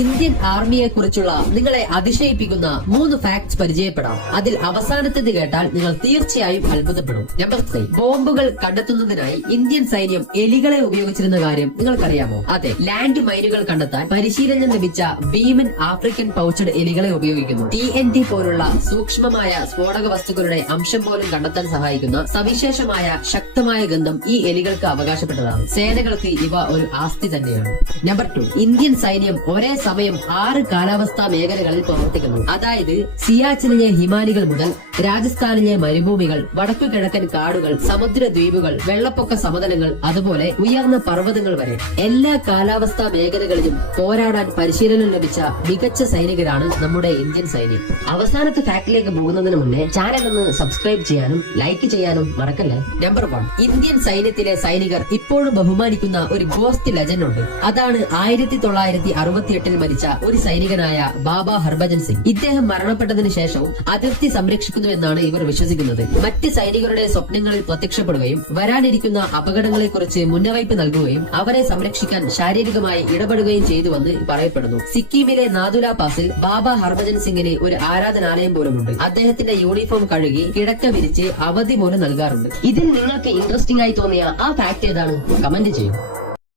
Indian ആർമിയെ കുറിച്ചുള്ള നിങ്ങളെ അതിശയിപ്പിക്കുന്ന 3 ഫാക്ട്സ് പരിചയപ്പെടാം. അതിൽ അവസാനത്തേത് കേട്ടാൽ നിങ്ങൾ തീർച്ചയായും അത്ഭുതപ്പെടും. നമ്പർ 3, ബോംബുകൾ കണ്ടെത്തുന്നതിനായി ഇന്ത്യൻ സൈന്യം എലികളെ ഉപയോഗിച്ചിരുന്ന കാര്യം നിങ്ങൾക്കറിയാമോ? അതെ, ലാൻഡ് മൈനുകൾ കണ്ടെത്താൻ പരിശീലനം ലഭിച്ച ഭീമൻ ആഫ്രിക്കൻ പൗച്ചഡ് എലികളെ ഉപയോഗിക്കുന്നു. TNT പോലുള്ള സൂക്ഷ്മമായ സ്ഫോടക വസ്തുക്കളുടെ അംശം പോലും കണ്ടെത്താൻ സഹായിക്കുന്ന സവിശേഷമായ ശക്തമായ ഗന്ധം ഈ എലികൾക്ക് അവകാശപ്പെട്ടതാണ്. സേനകൾക്ക് ഇവ ഒരു ആസ്തി തന്നെയാണ്. നമ്പർ 2, ഇന്ത്യൻ സൈന്യം ഒരേ സമയം 6 കാലാവസ്ഥാ മേഖലകളിൽ പ്രവർത്തിക്കുന്നു. അതായത് സിയാച്ചിനിലെ ഹിമാനികൾ മുതൽ രാജസ്ഥാനിലെ മരുഭൂമികൾ, വടക്കു കിഴക്കൻ കാടുകൾ, സമുദ്രദ്വീപുകൾ, വെള്ളപ്പൊക്ക സമതലങ്ങൾ, അതുപോലെ ഉയർന്ന പർവ്വതങ്ങൾ വരെ എല്ലാ കാലാവസ്ഥാ മേഖലകളിലും പോരാടാൻ പരിശീലനം ലഭിച്ച മികച്ച സൈനികരാണ് നമ്മുടെ ഇന്ത്യൻ സൈന്യം. അവസാനത്തെ ഫാക്ടിലേക്ക് പോകുന്നതിന് മുന്നേ ചാനൽ ഒന്ന് സബ്സ്ക്രൈബ് ചെയ്യാനും ലൈക്ക് ചെയ്യാനും മറക്കല്ലേ. നമ്പർ 1, ഇന്ത്യൻ സൈന്യത്തിലെ സൈനികർ ഇപ്പോഴും ബഹുമാനിക്കുന്ന ഒരു ഗോസ്റ്റ് ലെജൻഡ് ഉണ്ട്. അതാണ് 1968 മരിച്ച ഒരു സൈനികനായ ബാബ ഹർഭജൻ സിംഗ്. ഇദ്ദേഹം മരണപ്പെട്ടതിന് ശേഷവും അതിർത്തി സംരക്ഷിക്കുന്നുവെന്നാണ് ഇവർ വിശ്വസിക്കുന്നത്. മറ്റ് സൈനികരുടെ സ്വപ്നങ്ങളിൽ പ്രത്യക്ഷപ്പെടുകയും വരാനിരിക്കുന്ന അപകടങ്ങളെക്കുറിച്ച് മുന്നറിയിപ്പ് നൽകുകയും അവരെ സംരക്ഷിക്കാൻ ശാരീരികമായി ഇടപെടുകയും ചെയ്തുവെന്ന് പറയപ്പെടുന്നു. സിക്കിമിലെ നാഥുല പാസിൽ ബാബ ഹർഭജൻ സിംഗിന് ഒരു ആരാധനാലയം പോലുമുണ്ട്. അദ്ദേഹത്തിന്റെ യൂണിഫോം കഴുകി കിടക്ക വിരിച്ച് അവധി പോലും നൽകാറുണ്ട്. ഇതിൽ നിങ്ങൾക്ക് ഇൻട്രസ്റ്റിംഗ് ആയി തോന്നിയ ആ ഫാക്ട് ഏതാണ്? കമന്റ് ചെയ്യൂ.